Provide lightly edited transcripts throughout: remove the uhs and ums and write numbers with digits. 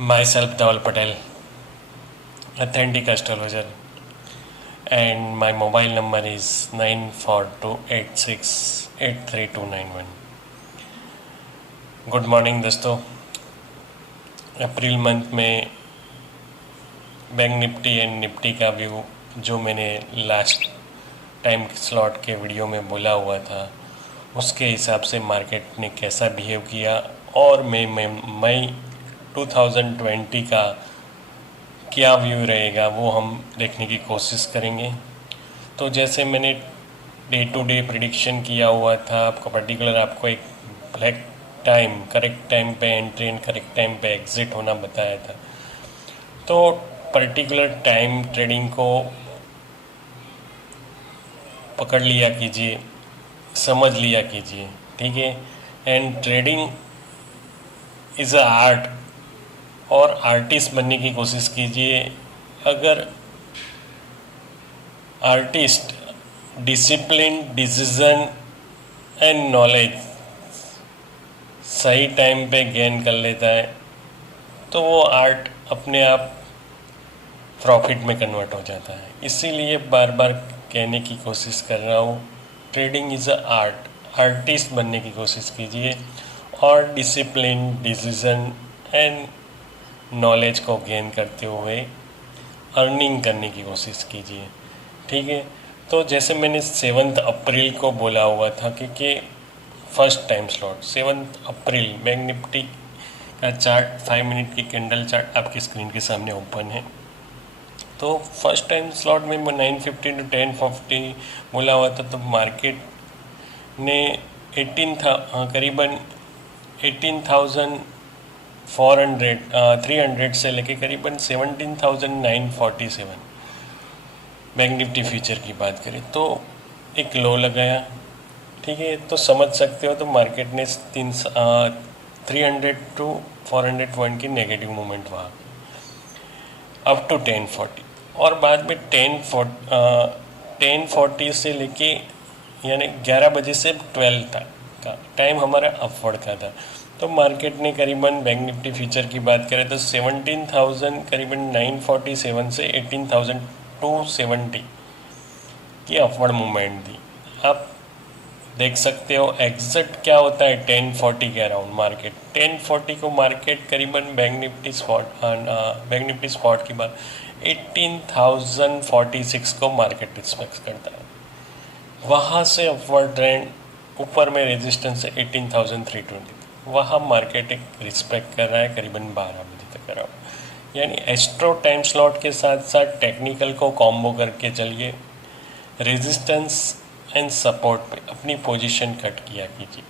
Myself Dhaval Patel, authentic astrologer, and my mobile number is 9428683291. Good morning दोस्तों। April month में bank Nifty and Nifty का view जो मैंने last time slot के video में बोला हुआ था उसके हिसाब से मार्केट ने कैसा बिहेव किया और मई 2020 का क्या व्यू रहेगा वो हम देखने की कोशिश करेंगे। तो जैसे मैंने डे टू डे प्रिडिक्शन किया हुआ था, आपको एक ब्लैक टाइम, करेक्ट टाइम पे एंट्री एंड करेक्ट टाइम पे एग्जिट होना बताया था। तो पर्टिकुलर टाइम ट्रेडिंग को पकड़ लिया कीजिए, समझ लिया कीजिए, ठीक है। And trading is a art और आर्टिस्ट बनने की कोशिश कीजिए। अगर artist discipline, decision and knowledge सही टाइम पे गेन कर लेता है तो वो आर्ट अपने आप प्रॉफिट में कन्वर्ट हो जाता है। इसीलिए बार बार कहने की कोशिश कर रहा हूँ, trading is a art, artist बनने की कोशिश कीजिए और डिसिप्लिन, डिसीजन एंड नॉलेज को गेन करते हुए अर्निंग करने की कोशिश कीजिए, ठीक है। तो जैसे मैंने 7 अप्रैल को बोला हुआ था कि फर्स्ट टाइम स्लॉट 7 अप्रैल बैंक निफ्टी का चार्ट 5 मिनट की कैंडल चार्ट आपकी स्क्रीन के सामने ओपन है। तो फर्स्ट टाइम स्लॉट में 9:50 to 10:50 बोला हुआ था। तो मार्केट ने करीबन 300 से लेके करीबन 17,947 बैंक निफ्टी फ्यूचर की बात करें तो एक लो लगाया, ठीक है। तो समझ सकते हो तो मार्केट ने 300 to 400 पॉइंट की नेगेटिव मूवमेंट वहाँ अप टू 1040 और बाद में 1040 से लेके यानी 11 बजे से 12 तक का टाइम हमारा अपवर्ड का था। तो मार्केट ने करीबन बैंक निफ्टी फ्यूचर की बात करें तो 17,000 करीबन 947 से 18,270 की अपवर्ड मूवमेंट दी। आप देख सकते हो एग्जिट क्या होता है 1040 के अराउंड मार्केट। 1040 को मार्केट करीबन बैंक निफ्टी स्पॉट की बात 18,046 को मार्केट रिस्पेक्ट करता है। वहाँ से अपवर्ड ट्रेंड ऊपर में रेजिस्टेंस है 18,320, वहाँ मार्केट एक रिस्पेक्ट कर रहा है करीबन 12 बजे तक अराउंड। यानी एस्ट्रो टाइम स्लॉट के साथ साथ टेक्निकल को कॉम्बो करके चलिए, रेजिस्टेंस एंड सपोर्ट पे अपनी पोजीशन कट किया कीजिए।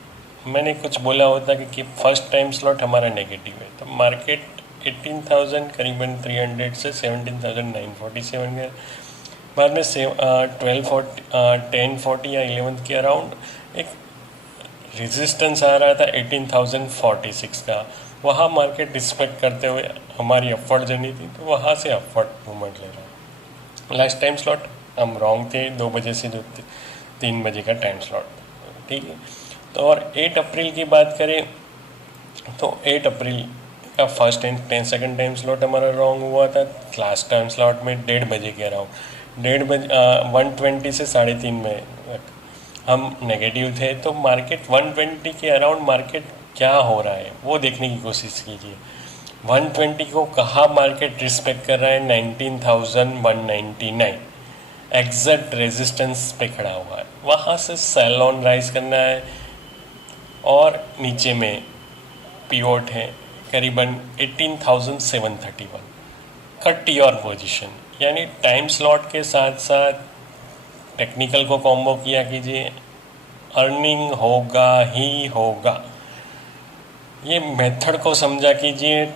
मैंने कुछ बोला होता कि फर्स्ट टाइम स्लॉट हमारा नेगेटिव है तो मार्केट 18,000 करीबन 300 से 17,947 गया। बाद में 1040 या 11 के अराउंड एक रेजिस्टेंस आ रहा था 18,046 का, वहाँ मार्केट रिस्पेक्ट करते हुए हमारी अपवर्ड जर्नी थी तो वहाँ से अपवर्ड मूवमेंट ले रहा है। लास्ट टाइम स्लॉट हम रॉन्ग थे, 2 बजे से जो 3 बजे का टाइम स्लॉट, ठीक है। तो और 8 अप्रैल की बात करें तो 8 अप्रैल का first and second time slot हमारा रॉन्ग हुआ था। लास्ट टाइम स्लॉट में 1:30 बजे के अराउंड 1:20 से 3:30 में हम नेगेटिव थे। तो मार्केट 120 के अराउंड मार्केट क्या हो रहा है वो देखने की कोशिश कीजिए। 120 को कहाँ मार्केट रिस्पेक्ट कर रहा है 19,199 एग्जैक्ट रेजिस्टेंस पे खड़ा हुआ है, वहाँ से सेल ऑन राइज करना है। और नीचे में पिवोट है करीबन 18,731, कट योर पोजीशन। यानी टाइम स्लॉट के साथ साथ टेक्निकल को कॉम्बो किया कीजिए, अर्निंग होगा ही होगा, ये मेथड को समझा कीजिए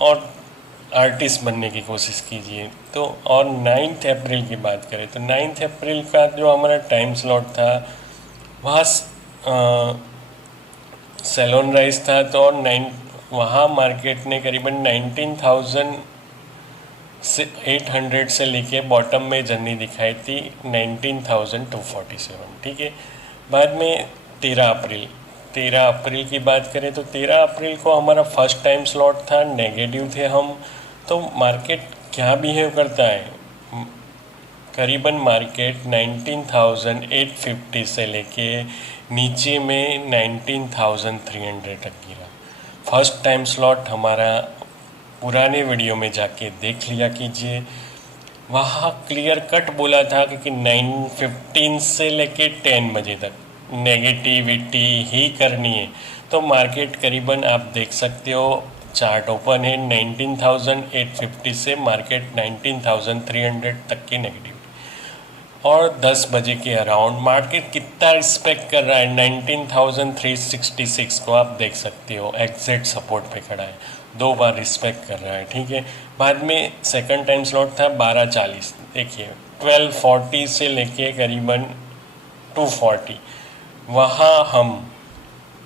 और आर्टिस्ट बनने की कोशिश कीजिए। तो और 9 अप्रैल की बात करें तो 9 अप्रैल का जो हमारा टाइम स्लॉट था वहाँ सेलोन राइज था। तो वहाँ मार्केट ने करीबन 19,800 से लेके बॉटम में जर्नी दिखाई थी 19,247, ठीक है। बाद में 13 अप्रैल 13 अप्रैल की बात करें तो 13 अप्रैल को हमारा फर्स्ट टाइम स्लॉट था, नेगेटिव थे हम। तो मार्केट क्या बिहेव करता है, करीबन मार्केट 19,850 से लेके नीचे में 19,300 तक गिरा। फर्स्ट टाइम स्लॉट हमारा पुराने वीडियो में जाके देख लिया कीजिए, वहाँ क्लियर कट बोला था कि 9:15 से लेके 10 बजे तक नेगेटिविटी ही करनी है। तो मार्केट करीबन आप देख सकते हो, चार्ट ओपन है, 19,850 से मार्केट 19,300 तक की नेगेटिव, और 10 बजे के अराउंड मार्केट कितना रिस्पेक्ट कर रहा है, 19,366 को आप देख सकते हो, एग्जैक्ट सपोर्ट पे खड़ा है, 2 बार रिस्पेक्ट कर रहा है। ठीक है, बाद में सेकंड टाइम स्लॉट था 12:40, देखिए 12:40 से लेके करीबन 2:40 वहाँ हम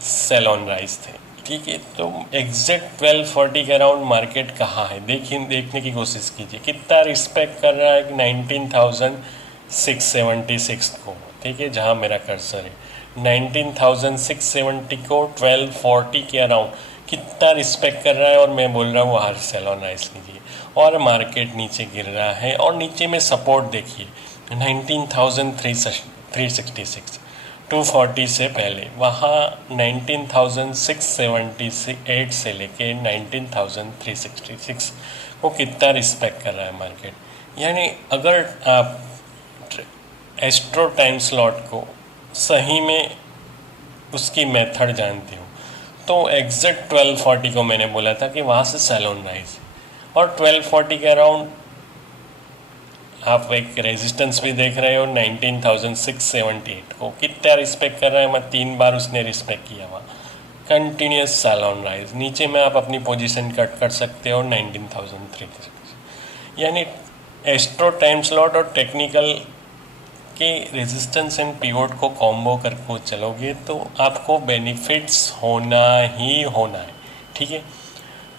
सेल ऑन राइज थे। ठीक है, तो एग्जैक्ट 12:40 के अराउंड मार्केट कहाँ है, देखने की कोशिश कीजिए, कितना रिस्पेक्ट कर रहा है 19,676 को। ठीक है, जहाँ मेरा कर्सर है 19,670 को 12:40 के अराउंड कितना रिस्पेक्ट कर रहा है, और मैं बोल रहा हूँ वहाँ सेल ऑन राइज कीजिए, और मार्केट नीचे गिर रहा है, और नीचे में सपोर्ट देखिए 19,366, 240 से पहले वहाँ 19,678 से लेके 19,366 को कितना रिस्पेक्ट कर रहा है मार्केट। यानी अगर आप एस्ट्रो टाइम स्लॉट को सही में उसकी मेथड जानते हो तो एग्जैक्ट 12:40 को मैंने बोला था कि वहाँ से सेल ऑन राइज, और 12:40 के अराउंड आप एक रेजिस्टेंस भी देख रहे हो 19,678 को कितना रिस्पेक्ट कर रहा है, 3 बार उसने रिस्पेक्ट किया वहाँ, कंटिन्यूस सेल ऑन राइज। नीचे में आप अपनी पोजीशन कट कर सकते हो 19,300। यानी एस्ट्रो टाइम स्लॉट और टेक्निकल के रेजिस्टेंस एंड पिवोट को कॉम्बो करके चलोगे तो आपको बेनिफिट्स होना ही होना है। ठीक है,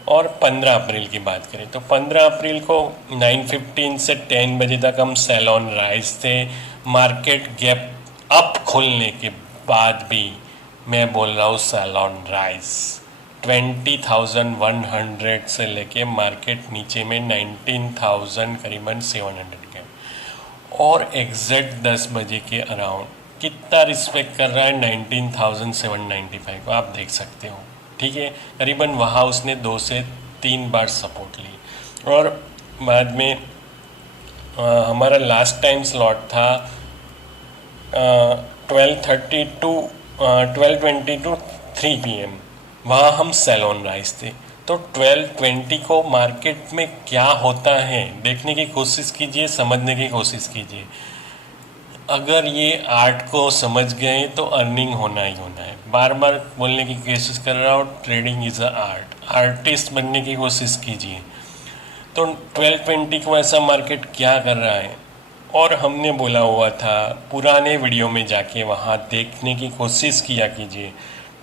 और 15 अप्रैल की बात करें तो 15 अप्रैल को 9:15 से 10 बजे तक हम सेल ऑन राइज थे। मार्केट गैप अप खुलने के बाद भी मैं बोल रहा हूँ सेल ऑन राइज, 20,100 से लेके मार्केट नीचे में 19,000 करीबन 700 के, और एग्जैक्ट 10 बजे के अराउंड कितना रिस्पेक्ट कर रहा है 19,795 को आप देख सकते हो। ठीक है, करीबन वहाँ उसने 2 से 3 बार सपोर्ट ली, और बाद में हमारा लास्ट टाइम स्लॉट था 12:30 टू 12:20 टू 3 PM, वहाँ हम सेल ऑन राइज थे। तो 12:20 को मार्केट में क्या होता है देखने की कोशिश कीजिए, समझने की कोशिश कीजिए। अगर ये आर्ट को समझ गए तो अर्निंग होना ही होना है। बार बार बोलने की कोशिश कर रहा हूँ, trading is a art, artist बनने की कोशिश कीजिए। तो 12:20 को ऐसा मार्केट क्या कर रहा है, और हमने बोला हुआ था पुराने वीडियो में जाके वहाँ देखने की कोशिश किया कीजिए।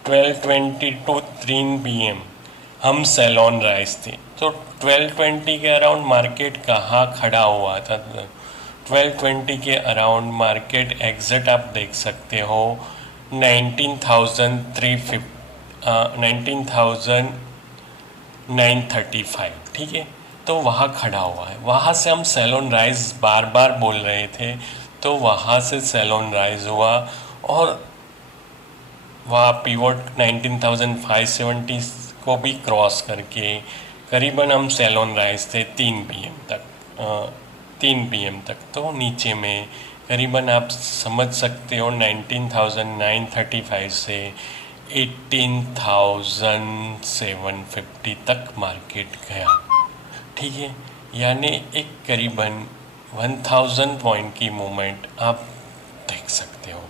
12:20 टू 3 PM हम सेल ऑन राइज थे। तो 12:20 के अराउंड मार्केट कहाँ खड़ा हुआ था, 12:20 के अराउंड मार्केट एग्जिट आप देख सकते हो 19,935। ठीक है, तो वहाँ खड़ा हुआ है, वहाँ से हम सेल ऑन राइज बार बार बोल रहे थे, तो वहाँ से सेल ऑन राइज हुआ, और वहाँ पिवोट 19,570 को भी क्रॉस करके करीबन हम सेल ऑन राइज थे 3 PM तक, 3 PM तक। तो नीचे में करीबन आप समझ सकते हो 19,935 से 18,750 तक मार्केट गया। ठीक है, यानी एक करीबन 1,000 पॉइंट की मूवमेंट आप देख सकते हो।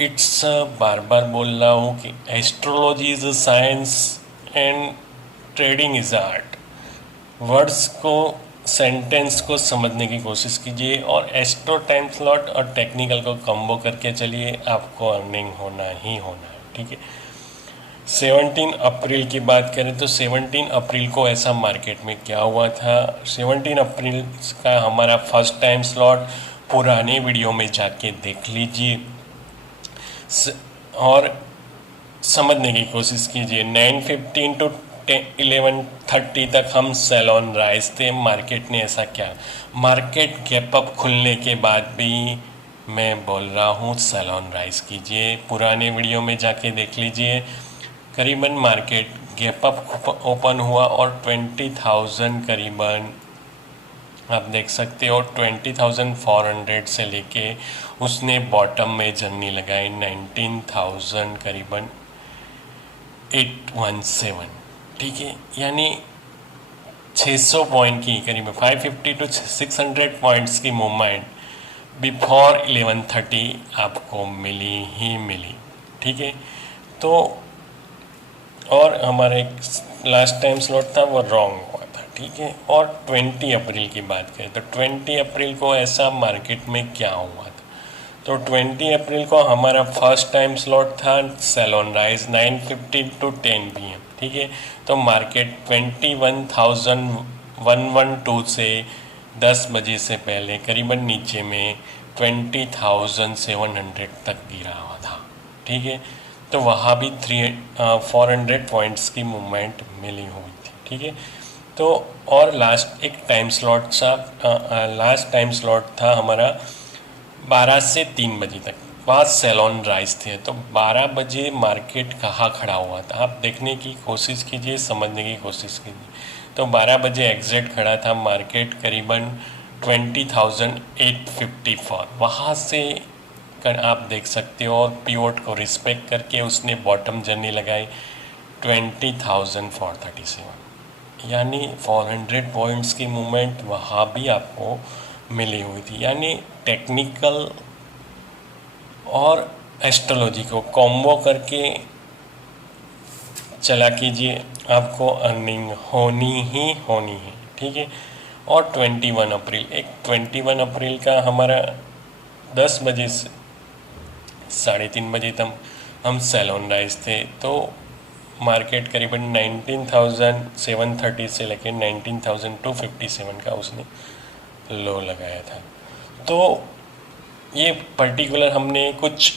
इट्स बार बार बोल रहा हूँ कि astrology is a science and trading is art. Words को, सेंटेंस को समझने की कोशिश कीजिए, और एस्ट्रो टाइम स्लॉट और टेक्निकल को कॉम्बो करके चलिए, आपको अर्निंग होना ही होना है। ठीक है, 17 अप्रैल की बात करें तो 17 अप्रैल को ऐसा मार्केट में क्या हुआ था, 17 अप्रैल का हमारा फर्स्ट टाइम स्लॉट पुराने वीडियो में जाके देख लीजिए, और समझने की कोशिश कीजिए। 9:15 टू 11:30 तक हम सेल ऑन राइज थे। मार्केट ने ऐसा क्या, मार्केट गैप अप खुलने के बाद भी मैं बोल रहा हूँ सेल ऑन राइज कीजिए। पुराने वीडियो में जाके देख लीजिए। करीबन मार्केट गैप अप ओपन हुआ और 20,000 करीबन आप देख सकते हो 20,400 से लेके उसने बॉटम में जर्नी लगाई 19,000 करीबन 817। ठीक है, यानी 600 पॉइंट की करीबन 550 टू 600 पॉइंट्स की मूवमेंट बिफोर 11:30 आपको मिली ही मिली। ठीक है, तो और हमारा एक लास्ट टाइम स्लॉट था वो रॉन्ग हुआ था। ठीक है, और 20 अप्रैल की बात करें तो 20 अप्रैल को ऐसा मार्केट में क्या हुआ था, तो 20 अप्रैल को हमारा फर्स्ट टाइम स्लॉट था sell on rise 9:50 to 10 PM। ठीक है, तो मार्केट 21,112 से 10 बजे से पहले करीबन नीचे में 20,700 तक गिरा हुआ था। ठीक है, तो वहाँ भी 400 पॉइंट्स की मूवमेंट मिली हुई थी। ठीक है, तो और लास्ट टाइम स्लॉट था हमारा 12 से 3 बजे तक, वहाँ सेल ऑन राइज थे। तो 12 बजे मार्केट कहाँ खड़ा हुआ था आप देखने की कोशिश कीजिए, समझने की कोशिश कीजिए। तो 12 बजे एग्जैक्ट खड़ा था मार्केट करीबन 20,854, वहाँ से आप देख सकते हो। और पीवोट को रिस्पेक्ट करके उसने बॉटम जर्नी लगाई 20,437, यानी 400 पॉइंट्स की मूवमेंट वहाँ भी आपको मिली हुई थी। यानी टेक्निकल और एस्ट्रोलॉजी को कॉम्बो करके चला कीजिए, आपको अर्निंग होनी ही होनी है। ठीक है, और 21 अप्रैल का हमारा 10 बजे से 3:30 बजे तक हम सेल ऑन राइज थे। तो मार्केट करीबन 19,730 से लेकर 19,257 का उसने लो लगाया था। तो ये पर्टिकुलर हमने कुछ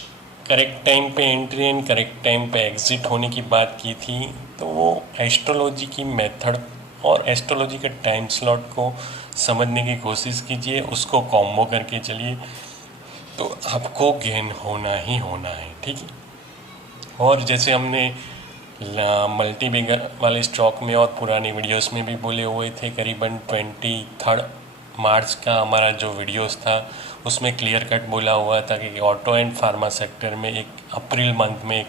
करेक्ट टाइम पे एंट्री एंड करेक्ट टाइम पे एग्ज़िट होने की बात की थी। तो वो एस्ट्रोलॉजी की मेथड और एस्ट्रोलॉजी के टाइम स्लॉट को समझने की कोशिश कीजिए, उसको कॉम्बो करके चलिए, तो आपको गेन होना ही होना है। ठीक है, और जैसे हमने मल्टी बिगर वाले स्टॉक में और पुरानी वीडियोस में भी बोले हुए थे, करीबन 23 मार्च का हमारा जो वीडियोस था उसमें क्लियर कट बोला हुआ था कि ऑटो एंड फार्मा सेक्टर में एक अप्रैल मंथ में एक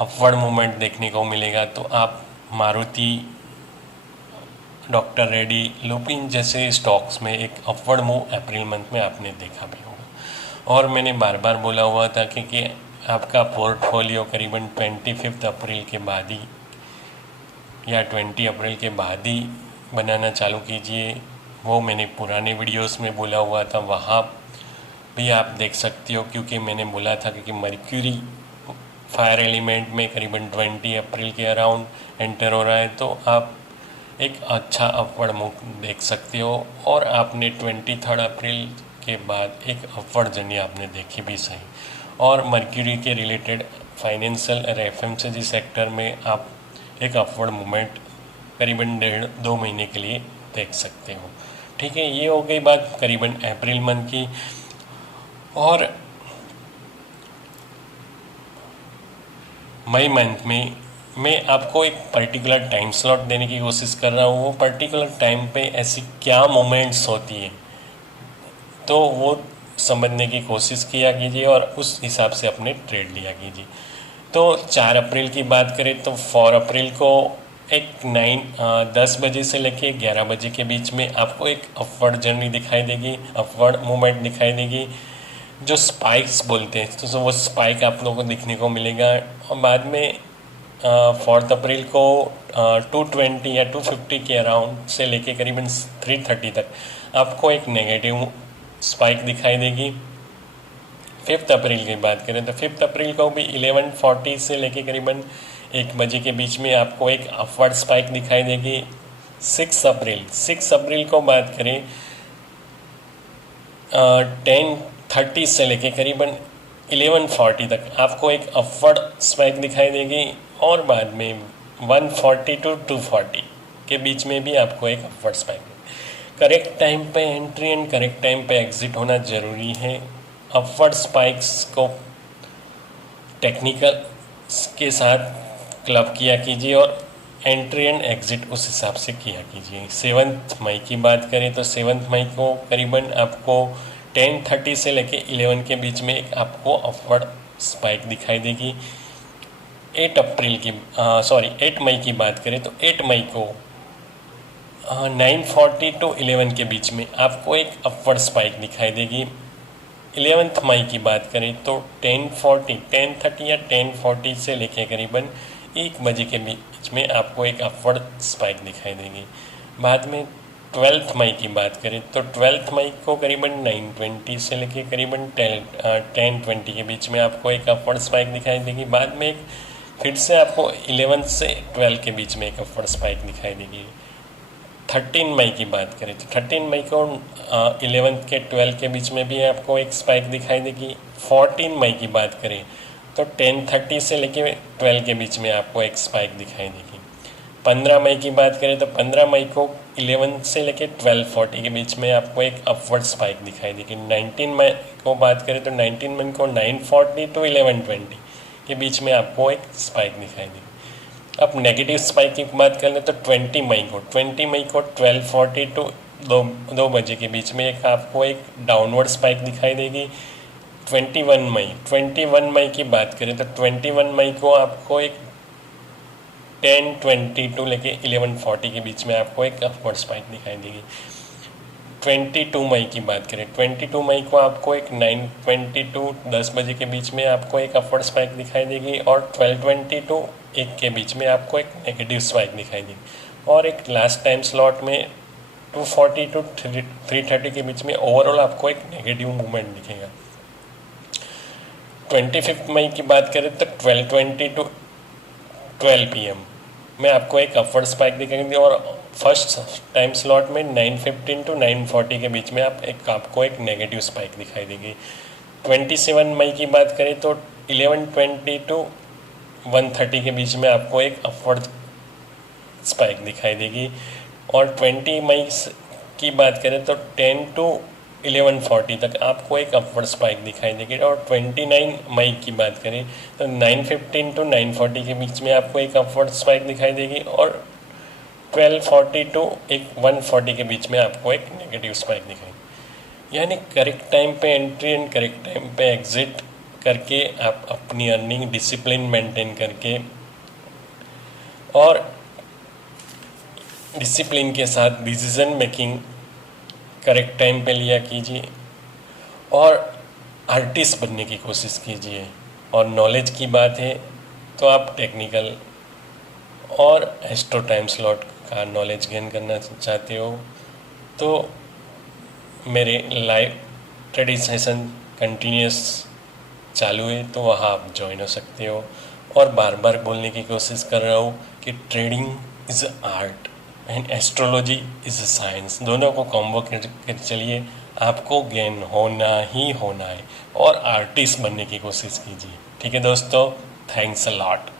अपवर्ड मूवमेंट देखने को मिलेगा। तो आप मारुति, डॉक्टर रेड्डी, लुपिन जैसे स्टॉक्स में एक अपवर्ड मूव अप्रैल मंथ में आपने देखा भी होगा। और मैंने बार बार बोला हुआ था कि आपका पोर्टफोलियो करीबन 25 अप्रैल के बाद ही या 20 अप्रैल के बाद ही बनाना चालू कीजिए। वो मैंने पुराने वीडियोस में बोला हुआ था, वहाँ भी आप देख सकते हो, क्योंकि मैंने बोला था कि मर्क्यूरी फायर एलिमेंट में करीबन 20 अप्रैल के अराउंड एंटर हो रहा है। तो आप एक अच्छा अपवर्ड मूव देख सकते हो। और आपने 23 अप्रैल के बाद एक अपवर्ड जर्नी आपने देखी भी सही। और मर्क्यूरी के रिलेटेड फाइनेंशियल और एफएमसीजी सेक्टर में आप एक अपवर्ड मूवमेंट करीबन 1.5-2 महीने के लिए देख सकते हो। ठीक है, ये हो गई बात करीबन अप्रैल मंथ की। और मई मंथ में मैं आपको एक पर्टिकुलर टाइम स्लॉट देने की कोशिश कर रहा हूँ। वो पर्टिकुलर टाइम पे ऐसी क्या मोमेंट्स होती है, तो वो समझने की कोशिश किया कीजिए और उस हिसाब से अपने ट्रेड लिया कीजिए। तो 4 अप्रैल की बात करें तो 4 अप्रैल को एक 10 बजे से लेके 11 बजे के बीच में आपको एक अपवर्ड जर्नी दिखाई देगी, अपवर्ड मूवमेंट दिखाई देगी, जो स्पाइक्स बोलते हैं। तो वो स्पाइक आप लोगों को दिखने को मिलेगा। और बाद में 4 अप्रैल को 220 या 250 के अराउंड से लेके करीबन 330 तक आपको एक नेगेटिव स्पाइक दिखाई देगी। 5 अप्रैल की बात करें तो 5 अप्रैल को भी 11:40 से लेके करीबन 1 बजे के बीच में आपको एक अपवर्ड स्पाइक दिखाई देगी। 6 अप्रैल को बात करें 10:30 से लेके करीबन 1140 तक आपको एक अपवर्ड स्पाइक दिखाई देगी और बाद में 140 टू 240 के बीच में भी आपको एक अपवर्ड स्पाइक। करेक्ट टाइम पे एंट्री एंड करेक्ट टाइम पे एग्जिट होना ज़रूरी है। अपवर्ड स्पाइक्स को टेक्निकल के साथ क्लब किया कीजिए और एंट्री एंड एग्जिट उस हिसाब से किया कीजिए। 7 मई की बात करें तो 7 मई को करीबन आपको 10:30 से लेके 11 के बीच में एक आपको अपवर्ड स्पाइक दिखाई देगी। 8 मई की बात करें तो 8 मई को 9:40 टू 11 के बीच में आपको एक अपवर्ड स्पाइक दिखाई देगी। 11 मई की बात करें तो 10:30 या 10:40 से लेके करीबन 1 बजे के बीच में आपको एक अपवर्ड स्पाइक दिखाई देगी। बाद में 12 मई की बात करें तो 12 मई को करीबन 9:20 से लेके करीबन 10:20 के बीच में आपको एक अपवर्ड स्पाइक दिखाई देगी। बाद में फिर से आपको 11 से 12 के बीच में एक अपवर्ड स्पाइक दिखाई देगी। 13 मई की बात करें तो 13 मई को 11 के 12 के बीच में भी आपको एक स्पाइक दिखाई देगी। 14 मई की बात करें तो 10:30 से लेके 12 के बीच में आपको एक स्पाइक दिखाई देगी। 15 मई की बात करें तो 15 मई को 11 से लेके 12:40 के बीच में आपको एक अपवर्ड स्पाइक दिखाई देगी। 19 मई को बात करें तो 19 मई को 9:40 टू 11:20 के बीच में आपको एक स्पाइक दिखाई देगी। अब नेगेटिव स्पाइक की बात कर लें तो 20 मई को 12:40 टू 2 बजे के बीच में एक आपको एक डाउनवर्ड स्पाइक दिखाई देगी। 21 मई की बात करें तो 21 मई को आपको एक 10:20 टू लेके 11:40 के बीच में आपको एक अपवर्ड स्पाइक दिखाई देगी। 22 मई की बात करें 22 मई को आपको एक 9:20 टू 10 बजे के बीच में आपको एक अपवर्ड स्पाइक दिखाई देगी और 12:20 टू 1 के बीच में आपको एक नेगेटिव स्पाइक दिखाई देगी। और एक लास्ट टाइम स्लॉट में 2:40 टू 3:30 के बीच में ओवरऑल आपको एक नेगेटिव मूवमेंट दिखेगा। 25 मई की बात करें तो 12:20 टू 12 PM में आपको एक अपवर्ड स्पाइक दिखेगी और फर्स्ट टाइम स्लॉट में 9:15 टू 9:40 के बीच में आपको एक नेगेटिव स्पाइक दिखाई देगी। 27 मई की बात करें तो 11:20 टू 1:30 के बीच में आपको एक अपवर्ड स्पाइक दिखाई देगी। और 20 मई की बात करें तो 10 टू 11:40 तक आपको एक अपवर्ड स्पाइक दिखाई देगी। और 29 मई की बात करें तो 9:15 टू 9:40 के बीच में आपको एक अपवर्ड स्पाइक दिखाई देगी और 12:40 टू 1:40 के बीच में आपको एक नेगेटिव स्पाइक दिखाई। यानी करेक्ट टाइम पे एंट्री एंड करेक्ट टाइम पे एग्जिट करके आप अपनी अर्निंग डिसिप्लिन मेंटेन करके और डिसिप्लिन के साथ डिसीजन मेकिंग करेक्ट टाइम पे लिया कीजिए और आर्टिस्ट बनने की कोशिश कीजिए। और नॉलेज की बात है तो आप टेक्निकल और एस्ट्रो टाइम स्लॉट का नॉलेज गेन करना चाहते हो तो मेरे लाइव ट्रेडिंग सेशन कंटिन्यूस चालू है तो वहाँ आप ज्वाइन हो सकते हो। और बार बार बोलने की कोशिश कर रहा हूँ कि trading is art and astrology is science, दोनों को कॉम्बो कर चलिए, आपको ज्ञान होना ही होना है और आर्टिस्ट बनने की कोशिश कीजिए। ठीक है दोस्तों, थैंक्स अ लॉट।